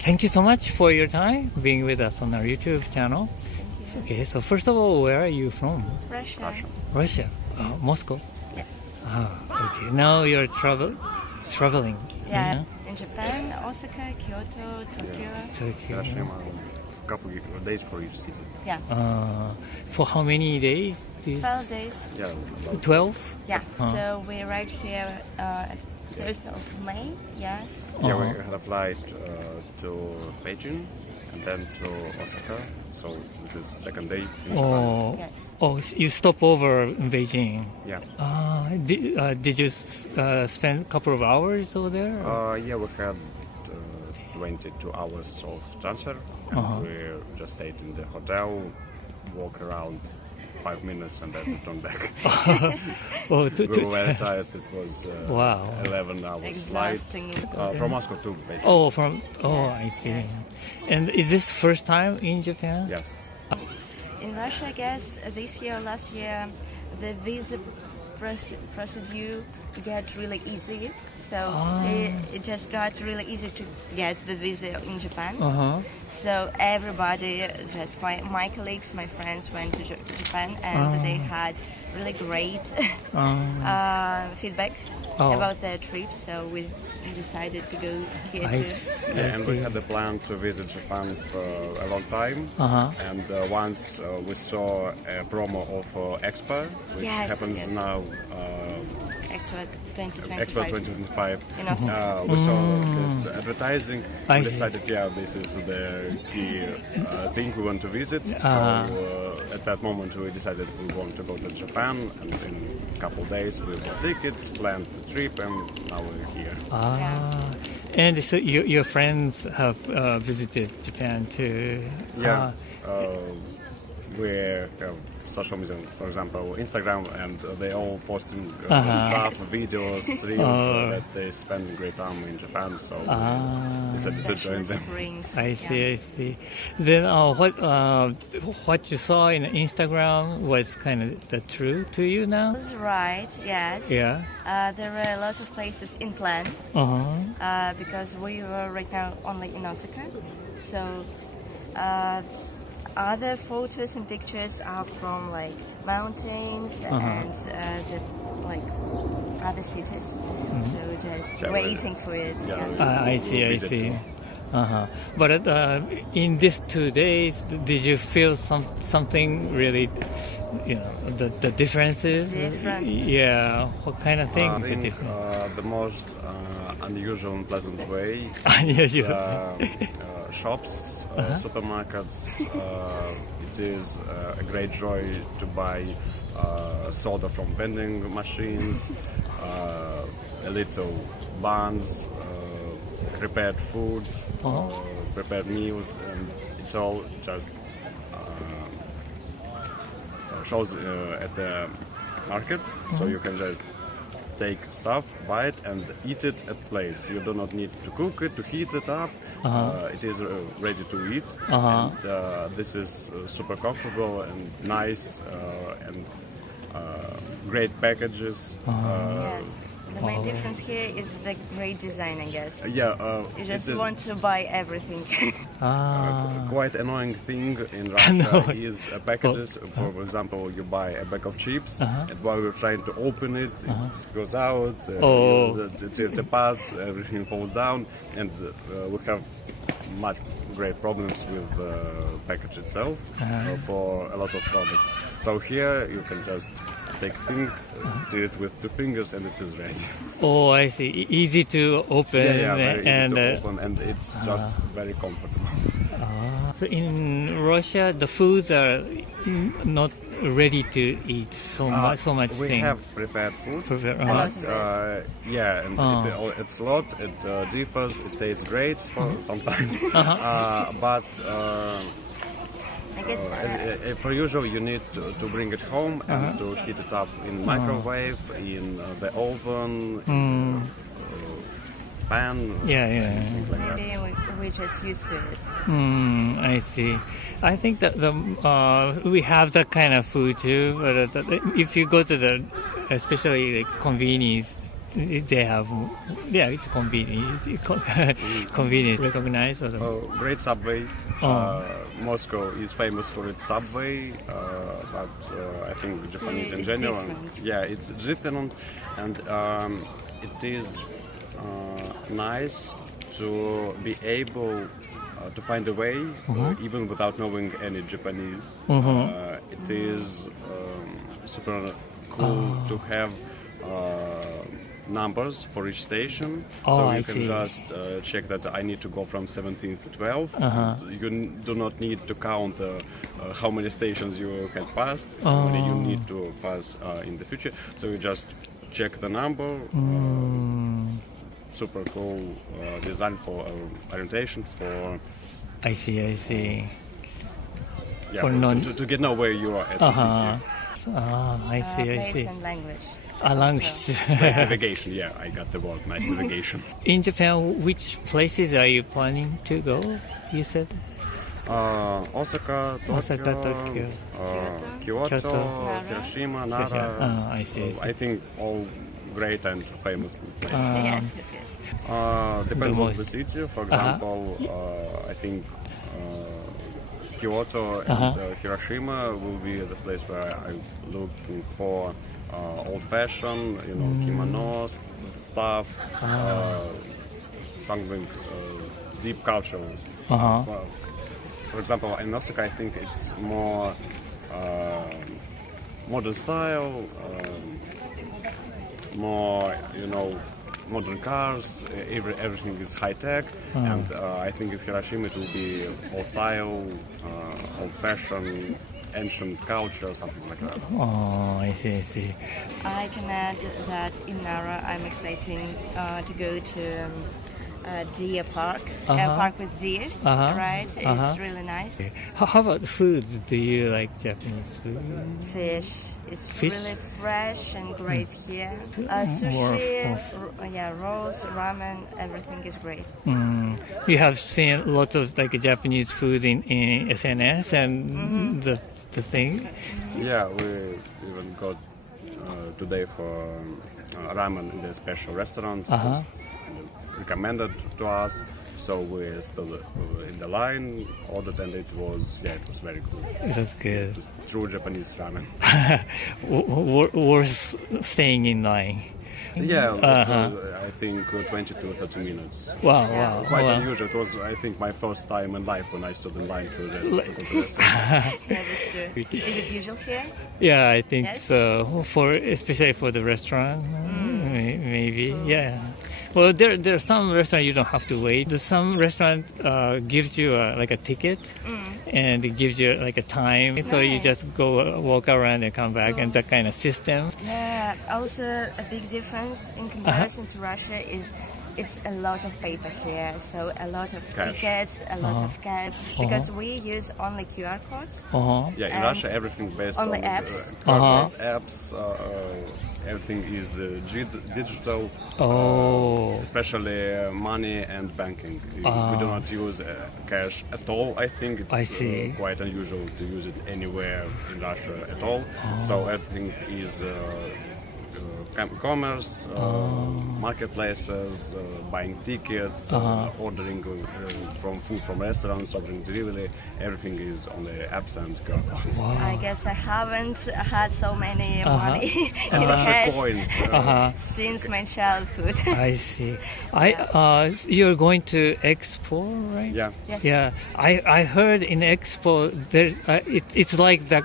thank you so much for your time being with us on our YouTube channel. Okay, so first of all, where are you from? Russia. Russia. Moscow? Yes. Okay. Now you're traveling. Yeah, in Japan, Osaka, Kyoto, Tokyo. Tokyo. A couple of days for each season. Yeah. For how many days? 12 days. Yeah. 12? Yeah. So we arrived here at 1st of May. Yes. Yeah, we had a flight to Beijing and then to Osaka. So this is second day in Japan. Yes. Oh, you stop over in Beijing. Yeah. Did you spend a couple of hours over there? Yeah, we had 22 hours of transfer. And we just stayed in the hotel, walk around 5 minutes and then returned back. Oh, we were very tired. It was wow. 11 hours flight from Moscow to Beijing. I see. Yes. And is this first time in Japan? Yes. In Russia, I guess this year, last year, the visa procedure got really easy. So it just got really easy to get the visa in Japan. So everybody, just my colleagues, my friends went to Japan and they had really great feedback about their trip. So we decided to go here too. Yeah, and we had the plan to visit Japan for a long time. And once we saw a promo of Expo, which happens now. Expo 2025. Expo 2025. In Osaka. We saw this advertising and decided, this is the key thing we want to visit. So at that moment we decided we want to go to Japan, and in a couple of days we bought tickets, planned the trip, and now we're here. And so your friends have visited Japan too? Yeah. We have social media, for example, Instagram, and they all posting stuff, videos, reels that they spend great time in Japan. So we decided to join them. I see. Then what you saw in Instagram was kind of the true to you now? That's right. Yes. Yeah. There were a lot of places in plan because we were right now only in Osaka. So. Other photos and pictures are from like mountains and the other cities. So just waiting for it. I see. But in these 2 days, did you feel something really, the differences? Different. Yeah. What kind of things? I think the most unusual and pleasant way. Unusual. Shops, supermarkets. It is a great joy to buy soda from vending machines, a little buns, prepared food, prepared meals, and it all just shows at the market. So you can just take stuff, buy it, and eat it at place. You do not need to cook it, to heat it up. It is ready to eat. And this is super comfortable and nice and great packages. Yes. The main difference here is the great design, I guess. You just want to buy everything. Quite annoying thing in Russia is packages. For example, you buy a bag of chips, and while you're trying to open it, it spills out, the part, everything falls down, and we have much great problems with the package itself for a lot of products. So here you can just take thing, do it with 2 fingers, and it is ready. Oh, I see. Easy to open. Very easy to open, and it's just very comfortable. So in Russia, the foods are not ready to eat so much. We thing. have prepared food, but it's a lot. It differs. It tastes great sometimes, but. For usual, you need to bring it home and to heat it up in microwave, in the oven, pan. Maybe we're just used to it. I see. I think that we have that kind of food too. But if you go to especially convenience they have, yeah, it's convenient. Convenience, recognized. Great subway. Moscow is famous for its subway, but I think Japanese in general, yeah, it's different, and it is nice to be able to find a way, even without knowing any Japanese. It is super cool to have numbers for each station, so you can just check that I need to go from 17 to 12. You do not need to count how many stations you had passed, how many you need to pass in the future. So you just check the number. Super cool design for orientation for. I see. Yeah, for to get know where you are at the city. I see. Place and language. Language. Navigation, yeah, I got the word. Nice navigation. In Japan, which places are you planning to go? You said Osaka, Tokyo, Kyoto, Hiroshima, Nara. I see. I think all great and famous places. Yes. Depends on the city. For example, I think Kyoto and Hiroshima will be the place where I'm looking for old-fashioned, kimonos, stuff, something deep culture. Well, for example, in Osaka, I think it's more modern style, more, modern cars. Everything is high tech, and I think in Hiroshima it will be old style, old-fashioned, ancient culture, something like that. I see. I can add that in Nara, I'm expecting to go to deer park, park with deers, right? It's really nice. How about food? Do you like Japanese food? Fish is really fresh and great here. Sushi, rolls, ramen, everything is great. You have seen lots of Japanese food in SNS and the thing. Yeah, we even got today for ramen in a special restaurant. Recommended to us, so we stood in the line, ordered, and it was very good. That's good. True Japanese ramen. Worth staying in line. Yeah, I think 20 to 30 minutes. Wow. Quite unusual. It was, I think, my first time in life when I stood in line to go to the restaurant. Yeah, that's true. Is it usual here? Yeah, I think so. Especially for the restaurant, maybe. Yeah. Well, there are some restaurants you don't have to wait. Some restaurant gives you a ticket, and it gives you a time, so you just go walk around and come back, and that kind of system. Yeah. Also, a big difference in comparison to Russia is it's a lot of paper here, so a lot of tickets, a lot of cash, because we use only QR codes. Yeah, in Russia everything based on on apps. Apps. Everything is digital, especially money and banking. We do not use cash at all. I think it's quite unusual to use it anywhere in Russia at all. So everything is commerce, marketplaces, buying tickets, ordering from food from restaurants, ordering delivery. Everything is on the apps and QR codes. I guess I haven't had so many money in cash coins since my childhood. I see. You're going to Expo, right? Yeah. Yes. Yeah. I heard in Expo there it's like the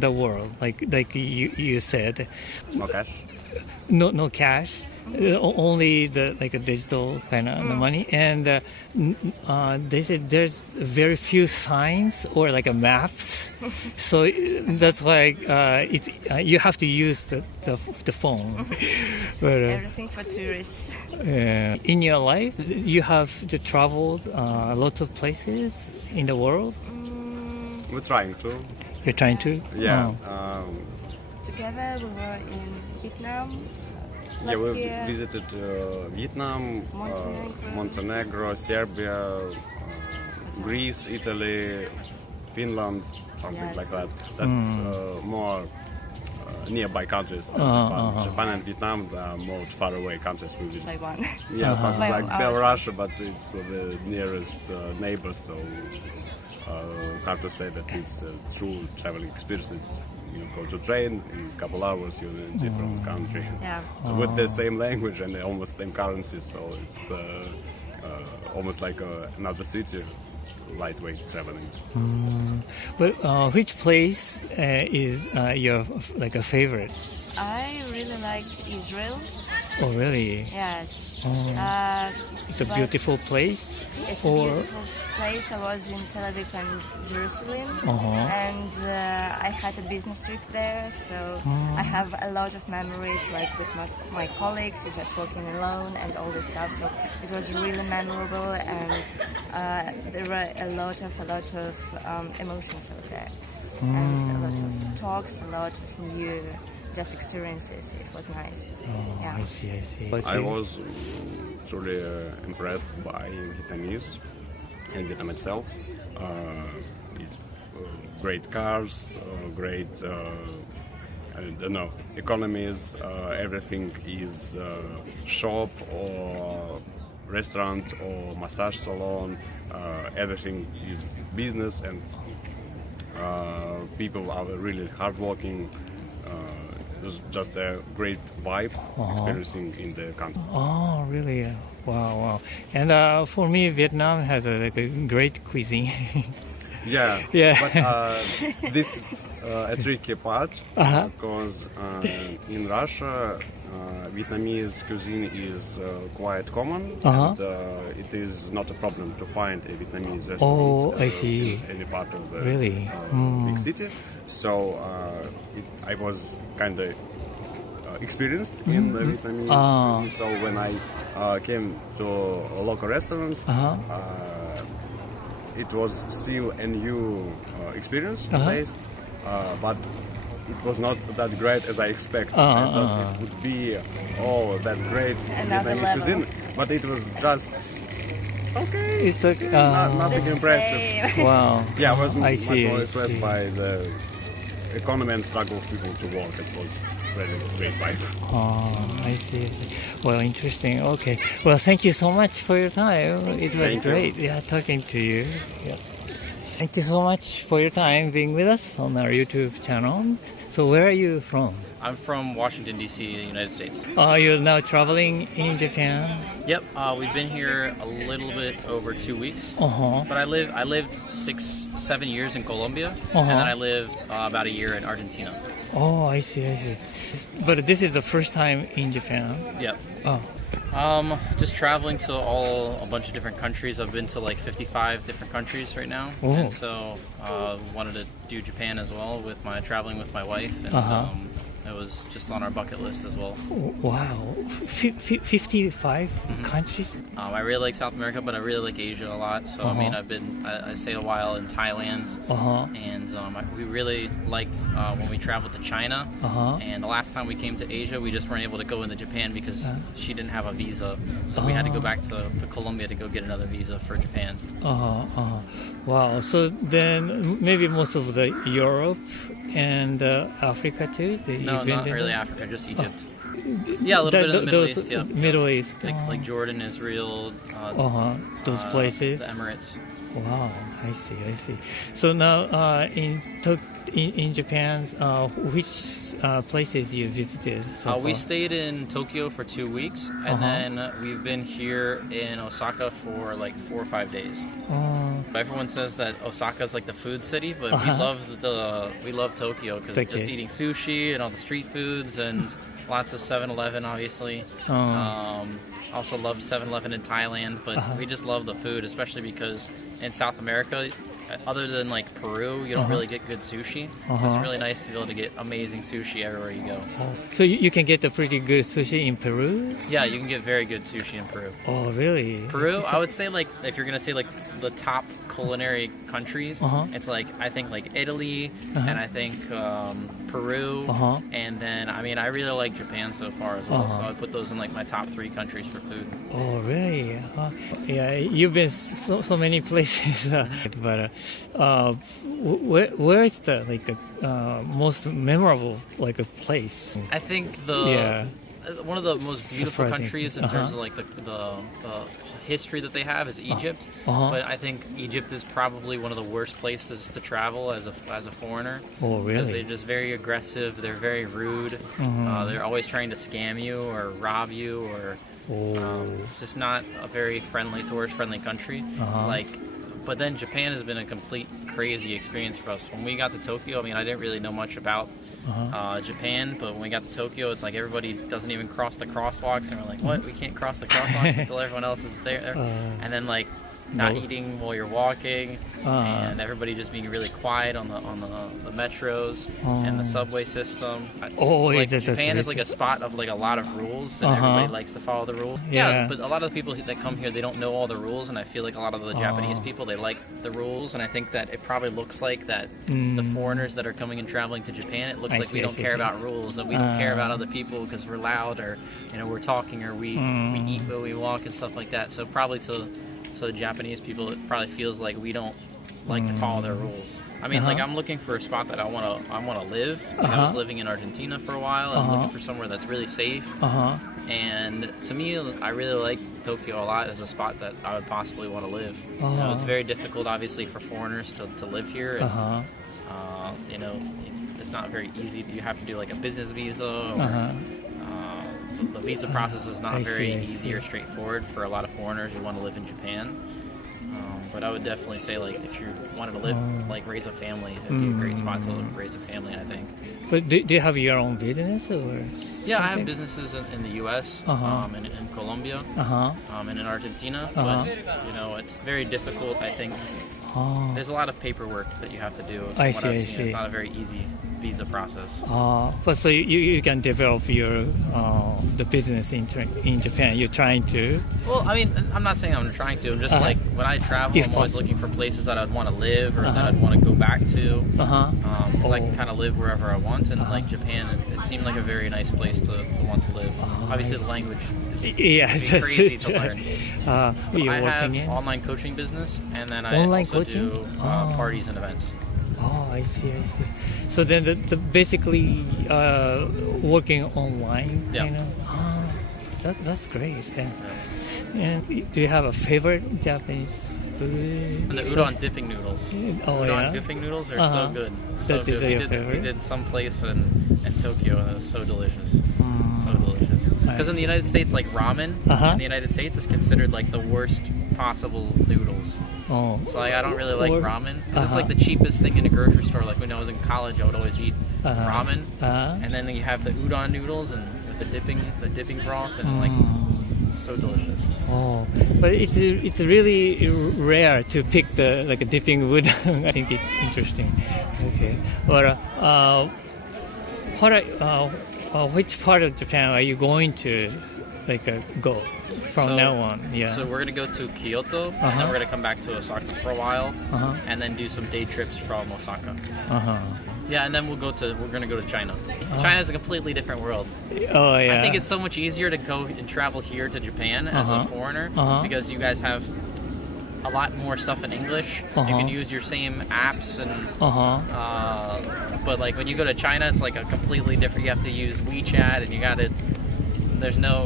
the world, like you said. No cash. No cash. Only the a digital kind of money, and they said there's very few signs or maps, so that's why you have to use the phone. But, everything for tourists. In your life, you have traveled lots of places in the world. We're trying to. You're trying to? Yeah. Together we were in Vietnam. Yeah, we visited Vietnam, Montenegro, Serbia, Greece, Italy, Finland, something like that. That's more nearby countries. Japan and Vietnam are more far away countries. Taiwan. Yeah, something Well, like ours- Belarus, but it's the nearest neighbor, so it's hard to say that it's a true traveling experience. It's, you go to train, in a couple hours you're in a different country Yeah. with the same language and almost same currency, so it's almost like another city, lightweight traveling. But which place is your like a favorite? I really liked Israel. Oh, really? Yes. It's a But beautiful place? It's a beautiful place. I was in Tel Aviv and Jerusalem, and I had a business trip there, so I have a lot of memories, like with my colleagues, just walking alone and all this stuff. So it was really memorable, and there were a lot of emotions over there, and a lot of talks, a lot of new just experiences. It was nice. Yeah. I see. I was truly impressed by Vietnamese and Vietnam itself. Great cars, great I don't know, economies. Everything is shop or restaurant or massage salon. Everything is business, and people are really hardworking. It's just a great vibe experiencing in the country. Oh, really? Wow. And for me, Vietnam has a great cuisine. Yeah. But this is a tricky part because in Russia, Vietnamese cuisine is quite common, and it is not a problem to find a Vietnamese restaurant I see. in any part of the Really? big city. So I was kind of experienced in the Vietnamese cuisine. So when I came to local restaurants, it was still a new experience to taste, but it was not that great as I expected. I thought it would be that great Another Vietnamese level. cuisine, but it was just okay. It's like Nothing impressive. Same. wow. Yeah, I was I much see. more I impressed see. by the economy and struggle of people to work. It was really great vibe. Oh, I see. Well, interesting. Okay. Well, thank you so much for your time. It was Thank you. great. Yeah, talking to you. Yeah. Thank you so much for your time being with us on our YouTube channel. So, where are you from? I'm from Washington, D.C., United States. You're now traveling in Japan. Yep, we've been here a little bit over 2 weeks. Uh-huh. But I lived 6-7 years in Colombia, and then I lived about a year in Argentina. Oh, I see. But this is the first time in Japan. Yep. Oh. Just traveling to a bunch of different countries. I've been to like 55 different countries right now, Oh. and so wanted to do Japan as well traveling with my wife, and it was just on our bucket list as well. Wow. 55 countries? I really like South America, but I really like Asia a lot. So I mean, I stayed a while in Thailand, and we really liked when we traveled to China. And the last time we came to Asia, we just weren't able to go into Japan because she didn't have a visa, so we had to go back to Colombia to go get another visa for Japan. Wow. So then maybe most of the Europe and Africa too? No, not really Africa, just Egypt. Yeah, a little bit of the Middle East. Yeah, Middle East. like Jordan, Israel. Those places. The Emirates. Wow, I see. So now in Japan, which places you visited so far? We stayed in Tokyo for 2 weeks, and then we've been here in Osaka for like 4 or 5 days. Everyone says that Osaka is like the food city, but we love Tokyo because just eating sushi and all the street foods and lots of 7-Eleven, obviously. Also love 7-Eleven in Thailand, but we just love the food, especially because in South America, other than like Peru, you don't really get good sushi. So it's really nice to be able to get amazing sushi everywhere you go. So you can get a pretty good sushi in Peru? Yeah, you can get very good sushi in Peru. Oh, really? Peru, I would say, like, if you're gonna say like the top culinary countries, it's like I think like Italy, and I think Peru, and then I mean I really like Japan so far as well. So I put those in like my top 3 countries for food. Oh, really? Yeah, you've been so many places, but where is the most memorable a place? I think one of the most beautiful countries in terms of like the history that they have is Egypt. But I think Egypt is probably one of the worst places to travel as a foreigner. Oh, really? Because they're just very aggressive. They're very rude. They're always trying to scam you or rob you or just not a very tourist-friendly country. But then Japan has been a complete crazy experience for us. When we got to Tokyo, I mean, I didn't really know much about Japan, but when we got to Tokyo, it's like everybody doesn't even cross the crosswalks, and we're like, what? We can't cross the crosswalks until everyone else is there. And then like not eating while you're walking, and everybody just being really quiet on the metros and the subway system. Japan is like a spot of like a lot of rules, and everybody likes to follow the rules. Yeah, but a lot of the people that come here, they don't know all the rules, and I feel like a lot of the Japanese people, they like the rules, and I think that it probably looks like that the foreigners that are coming and traveling to Japan, it looks like we don't care about rules, and we don't care about other people because we're loud, or we're talking, or we eat while we walk and stuff like that. So probably to the Japanese people, it probably feels like we don't like to follow their rules. I mean, like I'm looking for a spot that I want to live. Like, I was living in Argentina for a while. I'm looking for somewhere that's really safe. And to me, I really like Tokyo a lot as a spot that I would possibly want to live. It's very difficult, obviously, for foreigners to live here. And, it's not very easy. You have to do like a business visa. Or, the visa process is not very easy or straightforward for a lot of foreigners who want to live in Japan. But I would definitely say, like, if you wanted to live, raise a family, it'd be a great spot to raise a family, I think. But do you have your own business? Or yeah, I have businesses in the U.S., in Colombia, and in Argentina. But, it's very difficult, I think. There's a lot of paperwork that you have to do. I see. It's not a very easy visa process. But so you can develop your the business in Japan. You're trying to. Well, I mean, I'm not saying I'm trying to. I'm just like when I travel, I'm always looking for places that I'd want to live or that I'd want to go back to. Because I can kind of live wherever I want, and like Japan, it seemed like a very nice place to want to live. Obviously, the language is crazy to learn. I have online coaching business, and then I also do parties and events. Oh, I see. So then the basically working online, that's great. Yeah. And do you have a favorite Japanese food? And the udon dipping noodles. Udon dipping noodles are so good. So good. We did some place in Tokyo, and it was so delicious. So delicious. Because in the United States, like ramen in the United States is considered like the worst possible noodles. So like I don't really like ramen because it's like the cheapest thing in a grocery store. Like when I was in college, I would always eat ramen, and then you have the udon noodles and with the dipping broth, and like so delicious. But it's really rare to pick the dipping udon. I think it's interesting. Okay, but which part of Japan are you going to go from now on? Yeah. So we're gonna go to Kyoto, and then we're gonna come back to Osaka for a while, and then do some day trips from Osaka. Yeah, and then we're gonna go to China. China is a completely different world. Oh yeah. I think it's so much easier to go and travel here to Japan as a foreigner because you guys have a lot more stuff in English. You can use your same apps and but like when you go to China, it's like a completely different. You have to use WeChat, and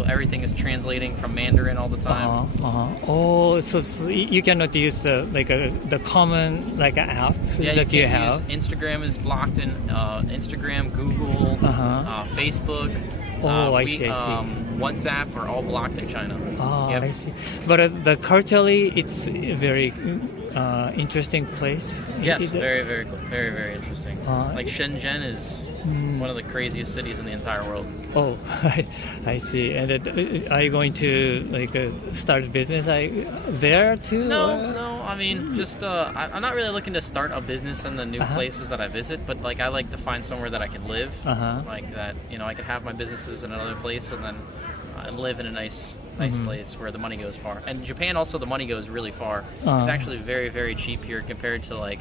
everything is translating from Mandarin all the time. Oh, so you cannot use the common app that you have. Instagram is blocked in Instagram, Google, Facebook. I see. WhatsApp are all blocked in China. I see. But culturally, it's a very interesting place. Yes, very, very, very, very interesting. Like Shenzhen is one of the craziest cities in the entire world. Oh, I see. And are you going to start a business there too? No. I mean, just I'm not really looking to start a business in the new places that I visit, but like I like to find somewhere that I can live, like that. I could have my businesses in another place and then live in a nice place where the money goes far. And Japan also, the money goes really far. It's actually very, very cheap here compared to like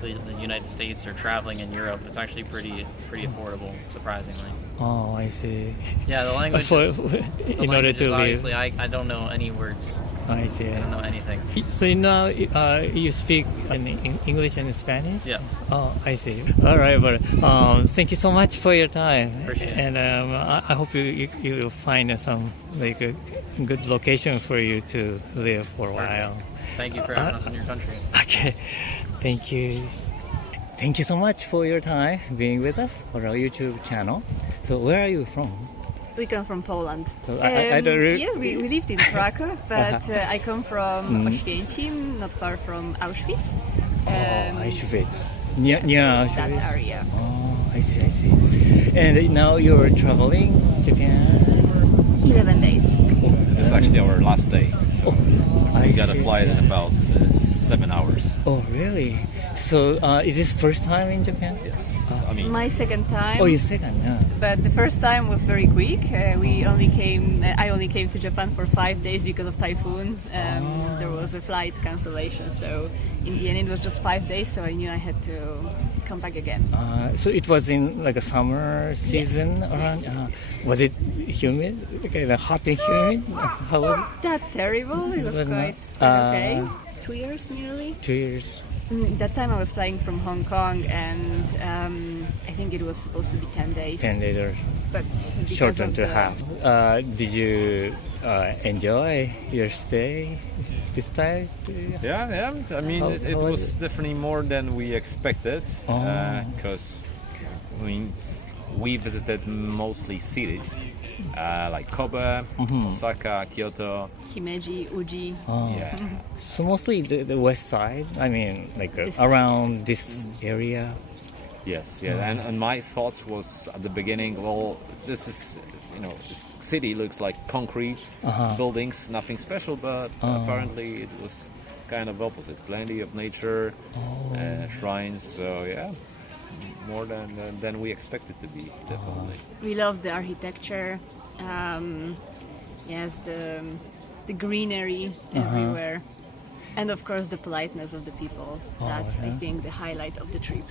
the United States or traveling in Europe. It's actually pretty affordable, surprisingly. Oh, I see. Yeah, the language. In order to live, obviously, I don't know any words I see. I don't know anything. So now you speak in English and Spanish? Yeah. Oh, I see. All right, but thank you so much for your time. Appreciate it. And I hope you will find some like a good location for you to live for a while. Thank you for having us in your country. Okay, thank you. Thank you so much for your time being with us for our YouTube channel. So where are you from? We come from Poland. So I don't really... Yes, we lived in Krakow, but I come from Oświęcim, not far from Auschwitz. Auschwitz. Near Auschwitz. That area. Oh, I see. And now you're traveling Japan? 11 days. It's actually our last day. So I we got a see. flight in about 7 hours. Oh, really? So is this first time in Japan? Yes. I mean, My second time. Oh, your second, yeah. But the first time was very quick. I only came to Japan for 5 days because of typhoon. There was a flight cancellation, so in the end it was just 5 days. So I knew I had to come back again. So it was in like a summer season around. Yes. Was it humid? Like hot and humid? How was it? That terrible. It was Was quite not- okay. 2 years nearly. 2 years. That time I was flying from Hong Kong, and I think it was supposed to be 10 days. 10 days or But because shortened of to the- half. Did you enjoy your stay this time? yeah. I mean, How- it how was was definitely more than we expected. Oh. Because, I mean, we visited mostly cities like Kobe, Osaka, Kyoto. Himeji, Uji. Oh. Yeah. So mostly the west side. I mean, like This around this area. Yes, yeah. And my thoughts was at the beginning, well, this is, this city looks like concrete buildings, nothing special, but apparently it was kind of opposite. Plenty of nature, shrines, so yeah, more than we expected to be, definitely. We love the architecture. Yes, the greenery everywhere, and of course the politeness of the people. That's I think the highlight of the trip.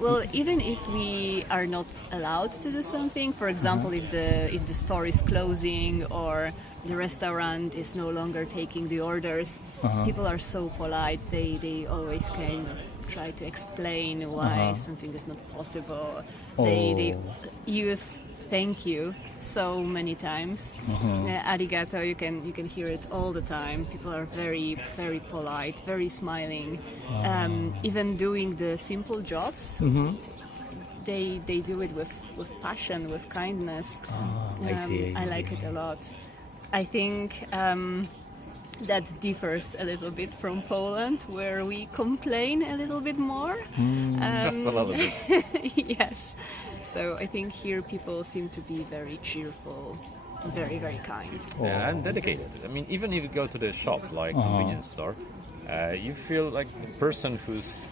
Well, even if we are not allowed to do something, for example, if the store is closing or the restaurant is no longer taking the orders, people are so polite. They always kind of try to explain why something is not possible. They use thank you so many times. Arigato, you can hear it all the time. People are very, very polite, very smiling. Even doing the simple jobs, they do it with passion, with kindness. I see. I like it a lot. I think that differs a little bit from Poland, where we complain a little bit more. Just a little bit. Yes. So I think here people seem to be very cheerful, very, very kind. Yeah, and dedicated. I mean, even if you go to the shop, like convenience store, you feel like the person who's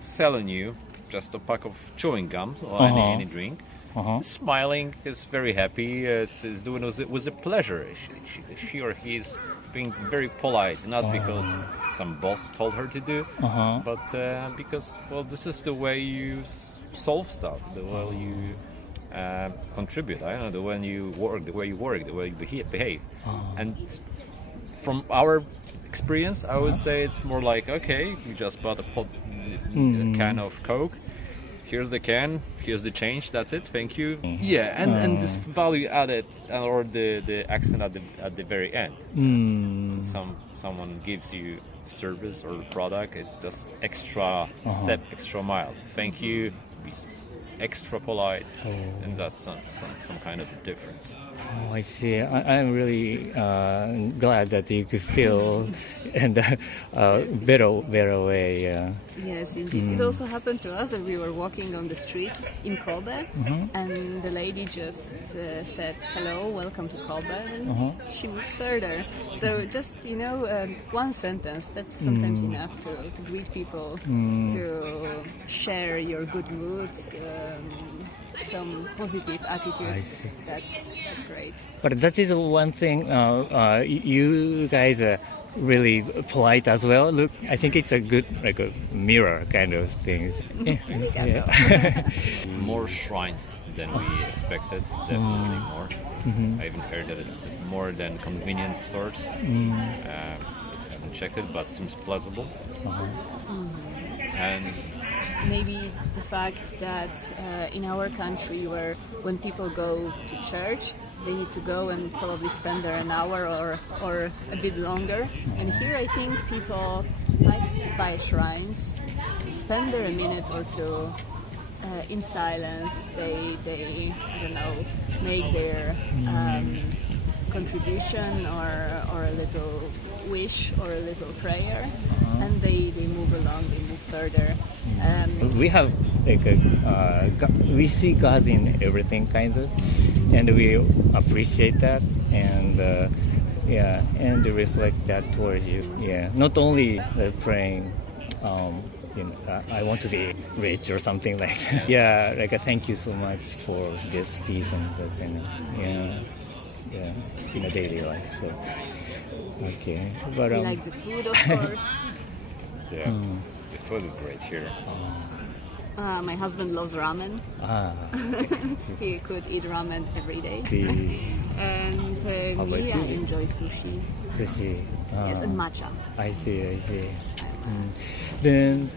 selling you just a pack of chewing gum or any drink, smiling, is very happy, is doing it with a pleasure. She or he is being very polite, not because some boss told her to do, but because, well, this is the way you solve stuff, the way you contribute. I don't know, the way you work, the way you behave. And from our experience, I would say it's more like, okay, you just bought a can of Coke. Here's the can. Here's the change. That's it. Thank you. Yeah, and this value added, or the accent at the very end. Someone gives you service or product. It's just extra step, extra mile. Thank you. Be extra polite, and that's some kind of difference. Oh, I see. I'm really glad that you could feel in the better way. Yes, indeed. It also happened to us that we were walking on the street in Kobe, and the lady just said, "Hello, welcome to Kobe," and she moved further. So just one sentence, that's sometimes enough to greet people, to share your good mood, some positive attitude. That's great. But that is one thing. You guys are really polite as well. Look, I think it's a good, like a mirror kind of thing. More shrines than we expected. Definitely more. I even heard that it's more than convenience stores. I haven't checked it, but seems plausible. And maybe the fact that in our country, where when people go to church, they need to go and probably spend there an hour or a bit longer. And here I think people pass by shrines, spend there a minute or two in silence. They I don't know, make their contribution or a little wish or a little prayer, and they move along, they move further. We have like we see God in everything, kind of, and we appreciate that, and and reflect that towards you. Not only praying, I want to be rich or something like that. Like thank you so much for this peace and that kind of, in a daily life. So, okay, but We like the food, of course. the food is great here. My husband loves ramen. He could eat ramen every day. And me, I enjoy sushi. Sushi. Yes, and matcha. I see. Then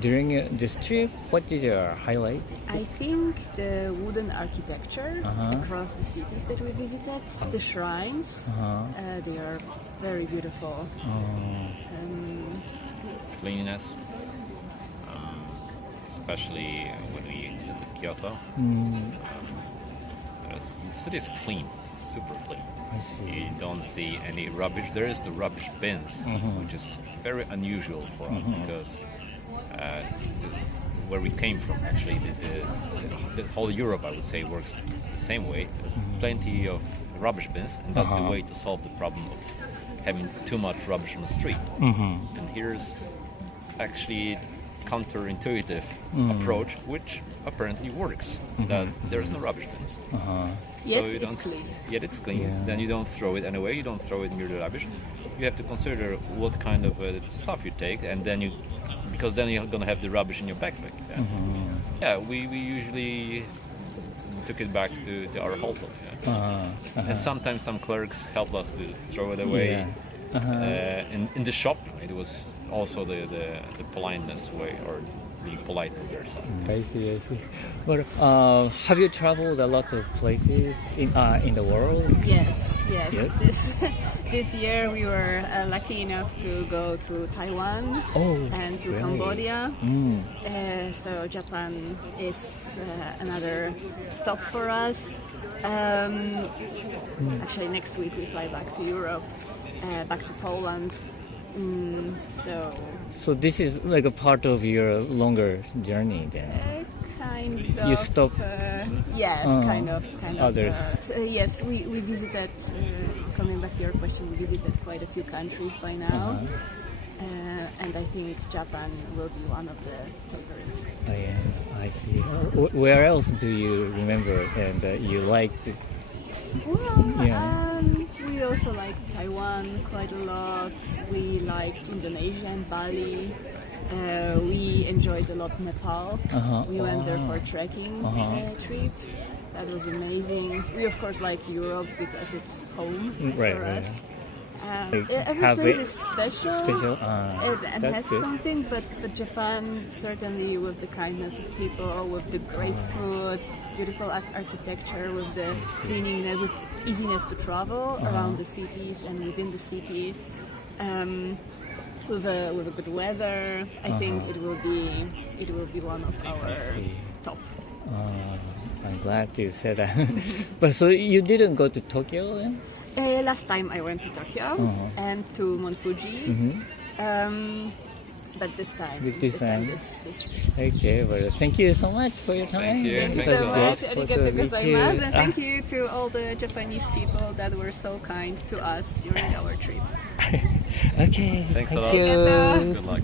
during this trip, what is your highlight? I think the wooden architecture across the cities that we visited, the shrines, they are very beautiful. Cleanliness, especially when we visited Kyoto. The city is clean, super clean. You don't see any rubbish. There is the rubbish bins, which is very unusual for us because where we came from, actually, the whole Europe, I would say, works the same way. There's plenty of rubbish bins, and that's the way to solve the problem of having too much rubbish on the street. And here's actually counterintuitive approach, which apparently works. That there's no rubbish bins. Yet So you it's don't, clean. Yet it's clean. Then you don't throw it anyway. You don't throw it near the rubbish. You have to consider what kind of stuff you take, and then because then you're gonna have the rubbish in your backpack. We usually took it back to our hotel. And sometimes some clerks help us to throw it away. In the shop, it was also the politeness way, or being polite from their side. I see. But have you traveled a lot of places in the world? Yes. Yes. This year we were lucky enough to go to Taiwan and to really? Cambodia. So Japan is another stop for us. Actually, next week we fly back to Europe, back to Poland. So this is like a part of your longer journey then? Kind of. You stop? Yes, kind of. Others? Yes, we visited, coming back to your question, we visited quite a few countries by now. And I think Japan will be one of the favorites. I see. Where else do you remember and you liked? We also liked Taiwan quite a lot. We liked Indonesia and Bali. We enjoyed a lot Nepal. We went there for a trekking trip. That was amazing. We of course like Europe because it's home for us. Every place is special and has good. something, but Japan, certainly with the kindness of people, with the great food, beautiful architecture, with the cleanliness, with easiness to travel around the cities and within the city, with a good weather, I think it will be one of our top. I'm glad you said that. But so you didn't go to Tokyo then? Last time I went to Tokyo and to Mount Fuji, but this time. Okay, well, thank you so much for your time. Thank you so much. Arigatou gozaimasu, and thank you to all the Japanese people that were so kind to us during our trip. Okay, Thanks a thank lot. you. Good luck.